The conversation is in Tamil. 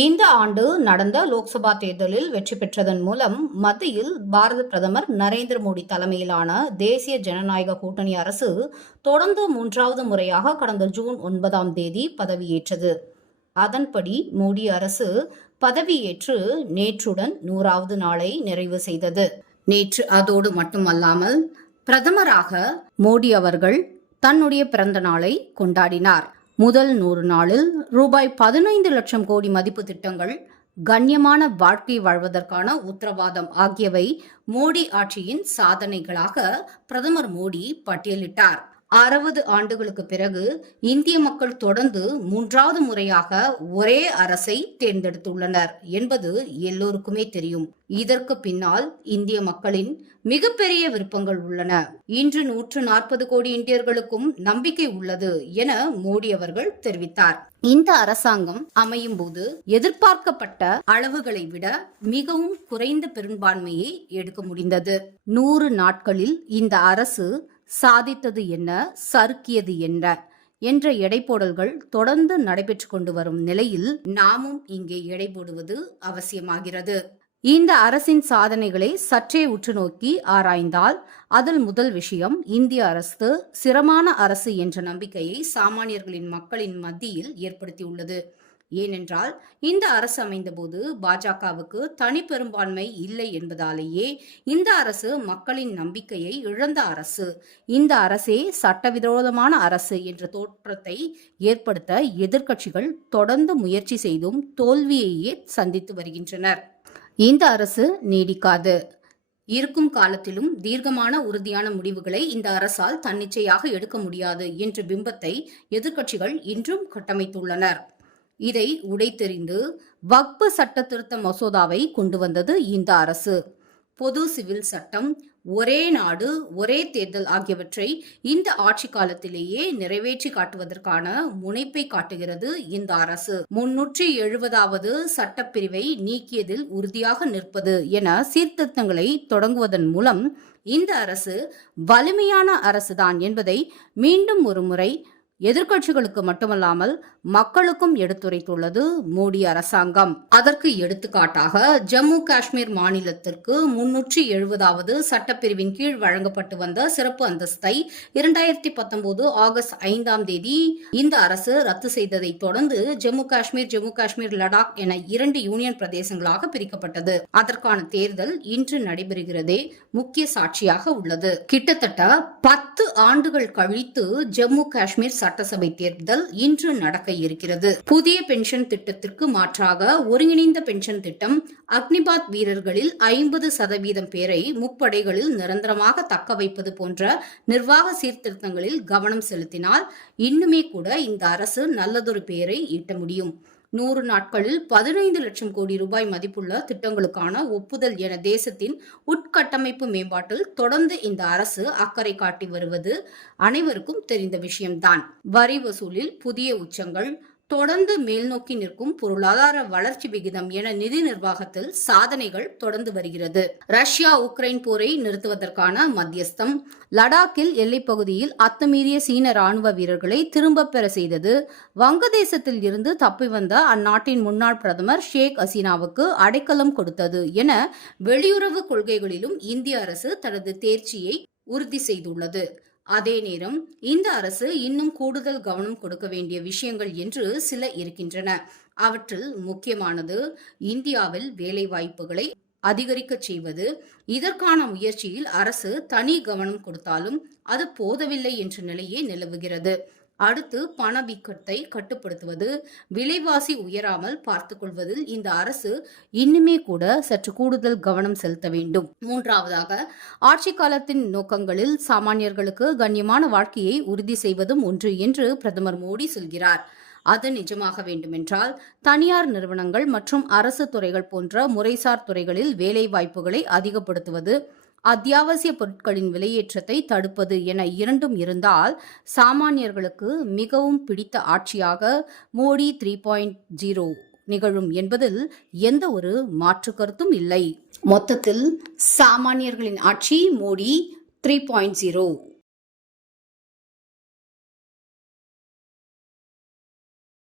இந்த ஆண்டு நடந்த லோக்சபா தேர்தலில் வெற்றி பெற்றதன் மூலம் மத்தியில் பாரத பிரதமர் நரேந்திர மோடி தலைமையிலான தேசிய ஜனநாயக கூட்டணி அரசு தொடர்ந்து 3வது முறையாக கடந்த ஜூன் 9ஆம் தேதி பதவியேற்றது. அதன்படி மோடி அரசு பதவியேற்று நேற்றுடன் 100வது நாளை நிறைவு செய்தது. நேற்று அதோடு மட்டுமல்லாமல் பிரதமராக மோடி அவர்கள் தன்னுடைய பிறந்த நாளை கொண்டாடினார். முதல் 100 நாளில் ரூபாய் 15 லட்சம் கோடி மதிப்பு திட்டங்கள், கண்ணியமான வாழ்க்கை வாழ்வதற்கான உத்தரவாதம் ஆகியவை மோடி ஆட்சியின் சாதனைகளாக பிரதமர் மோடி பட்டியலிட்டார். 60 ஆண்டுகளுக்கு பிறகு இந்திய மக்கள் தொடர்ந்து 3வது முறையாக ஒரே அரசை தேர்ந்தெடுத்துள்ளனர் என்பது எல்லோருக்குமே தெரியும். இதற்கு பின்னால் இந்திய மக்களின் மிகப்பெரிய விருப்பங்கள் உள்ளன. இன்று 140 கோடி இந்தியர்களுக்கும் நம்பிக்கை உள்ளது என மோடி அவர்கள் தெரிவித்தார். இந்த அரசாங்கம் அமையும் போது எதிர்பார்க்கப்பட்ட அளவுகளை விட மிகவும் குறைந்த பெரும்பான்மையை எடுக்க முடிந்தது. 100 நாட்களில் இந்த அரசு சாதித்தது என்ன, சறுக்கியது என்ன என்ற எடை போடல்கள் தொடர்ந்து நடைபெற்று கொண்டு வரும் நிலையில் நாமும் இங்கே எடை போடுவது அவசியமாகிறது. இந்த அரசின் சாதனைகளை சற்றே உற்று நோக்கி ஆராய்ந்தால் அதில் முதல் விஷயம், இந்திய அரசு சிரமமான அரசு என்ற நம்பிக்கையை சாமானியர்களின் மக்களின் மத்தியில் ஏற்படுத்தியுள்ளது. ஏனென்றால் இந்த அரசு அமைந்தபோது பாஜகவுக்கு தனி பெரும்பான்மை இல்லை என்பதாலேயே இந்த அரசு மக்களின் நம்பிக்கையை இழந்த அரசு, இந்த அரசே சட்டவிரோதமான அரசு என்ற தோற்றத்தை ஏற்படுத்த எதிர்க்கட்சிகள் தொடர்ந்து முயற்சி செய்தும் தோல்வியையே சந்தித்து வருகின்றனர். இந்த அரசு நீடிக்காது. இருக்கும் காலத்திலும் தீர்க்கமான உறுதியான முடிவுகளை இந்த அரசால் தன்னிச்சையாக எடுக்க முடியாது என்ற பிம்பத்தை எதிர்க்கட்சிகள் இன்றும் கட்டமைத்துள்ளனர். இதை உடைத்தெறிந்து வக்பு சட்ட திருத்த மசோதாவை கொண்டு வந்தது இந்த அரசு. பொது சிவில் சட்டம், ஒரே நாடு ஒரே தேர்தல் ஆகியவற்றை இந்த ஆட்சி காலத்திலேயே நிறைவேற்றி காட்டுவதற்கான முனைப்பை காட்டுகிறது இந்த அரசு. 370வது சட்டப்பிரிவை நீக்கியதில் உறுதியாக நிற்பது என சீர்திருத்தங்களை தொடங்குவதன் மூலம் இந்த அரசு வலிமையான அரசுதான் என்பதை மீண்டும் ஒரு முறை எதிர்க்கட்சிகளுக்கு மட்டுமல்லாமல் மக்களுக்கும் எடுத்துரைத்துள்ளது மோடி அரசாங்கம். அதற்கு எடுத்துக்காட்டாக ஜம்மு காஷ்மீர் மாநிலத்திற்கு 370வது சட்டப்பிரிவின் கீழ் வழங்கப்பட்டு வந்த சிறப்பு அந்தஸ்தை 2019 ஆகஸ்ட் 5ஆம் தேதி இந்த அரசு ரத்து செய்ததை தொடர்ந்து ஜம்மு காஷ்மீர் லடாக் என 2 யூனியன் பிரதேசங்களாக பிரிக்கப்பட்டது. அதற்கான தேர்தல் இன்று நடைபெறுகிறதே முக்கிய சாட்சியாக உள்ளது. கிட்டத்தட்ட 10 ஆண்டுகள் கழித்து ஜம்மு காஷ்மீர் சட்டசபை தேர்தல் இன்று நடக்க இருக்கிறது. புதிய பென்ஷன் திட்டத்திற்கு மாற்றாக ஒருங்கிணைந்த பென்ஷன் திட்டம் அக்னிபாத் வீரர்களில் 50% பேரை முப்படைகளில் நிரந்தரமாக தக்க வைப்பது போன்ற நிர்வாக சீர்திருத்தங்களில் கவனம் செலுத்தினால் இன்னுமே கூட இந்த அரசு நல்லதொரு பெயரை ஈட்ட முடியும். 100 நாட்களில் 15 லட்சம் கோடி ரூபாய் மதிப்புள்ள திட்டங்களுக்கான ஒப்புதல் என தேசத்தின் உட்கட்டமைப்பு மேம்பாட்டில் தொடர்ந்து இந்த அரசு அக்கறை காட்டி வருவது அனைவருக்கும் தெரிந்த விஷயம்தான். வரி வசூலில் புதிய உச்சங்கள், தொடர்ந்து மேல் நோக்கி நிற்கும் பொருளாதார வளர்ச்சி விகிதம் என நிதி நிர்வாகத்தில் சாதனைகள் தொடர்ந்து வருகிறது. ரஷ்யா உக்ரைன் போரை நிறுத்துவதற்கான மத்தியஸ்தம், லடாக்கில் எல்லைப்பகுதியில் அத்துமீறிய சீன ராணுவ வீரர்களை திரும்ப பெற செய்தது, வங்கதேசத்தில் இருந்து தப்பி வந்த அந்நாட்டின் முன்னாள் பிரதமர் ஷேக் ஹசீனாவுக்கு அடைக்கலம் கொடுத்தது என வெளியுறவு கொள்கைகளிலும் இந்திய அரசு தனது தேர்ச்சியை உறுதி செய்துள்ளது. அதே நேரம் இந்த அரசு இன்னும் கூடுதல் கவனம் கொடுக்க வேண்டிய விஷயங்கள் என்று சில இருக்கின்றன. அவற்றில் முக்கியமானது இந்தியாவில் வேலை வாய்ப்புகளை அதிகரிக்க செய்வது. இதற்கான முயற்சியில் அரசு தனி கவனம் கொடுத்தாலும் அது போதவில்லை என்ற நிலையே நிலவுகிறது. அடுத்து பணவீக்கத்தை கட்டுப்படுத்துவது, விலைவாசி உயராமல் பார்த்துக் கொள்வதில் இந்த அரசு இன்னுமே கூட சற்று கூடுதல் கவனம் செலுத்த வேண்டும். 3வதாக ஆட்சி காலத்தின் நோக்கங்களில் சாமானியர்களுக்கு கண்ணியமான வாழ்க்கையை உறுதி செய்வதும் ஒன்று என்று பிரதமர் மோடி சொல்கிறார். அது நிஜமாக வேண்டுமென்றால் தனியார் நிறுவனங்கள் மற்றும் அரசு துறைகள் போன்ற முறைசார் துறைகளில் வேலை வாய்ப்புகளை அதிகப்படுத்துவது, அத்தியாவசிய பொருட்களின் விலையேற்றத்தை தடுப்பது என இரண்டும் இருந்தால் சாமானியர்களுக்கு மிகவும் பிடித்த ஆட்சியாக மோடி 3.0 நிகழும் என்பதில் எந்த ஒரு மாற்று கருத்தும் இல்லை. மொத்தத்தில் சாமானியர்களின் ஆட்சி மோடி 3.0.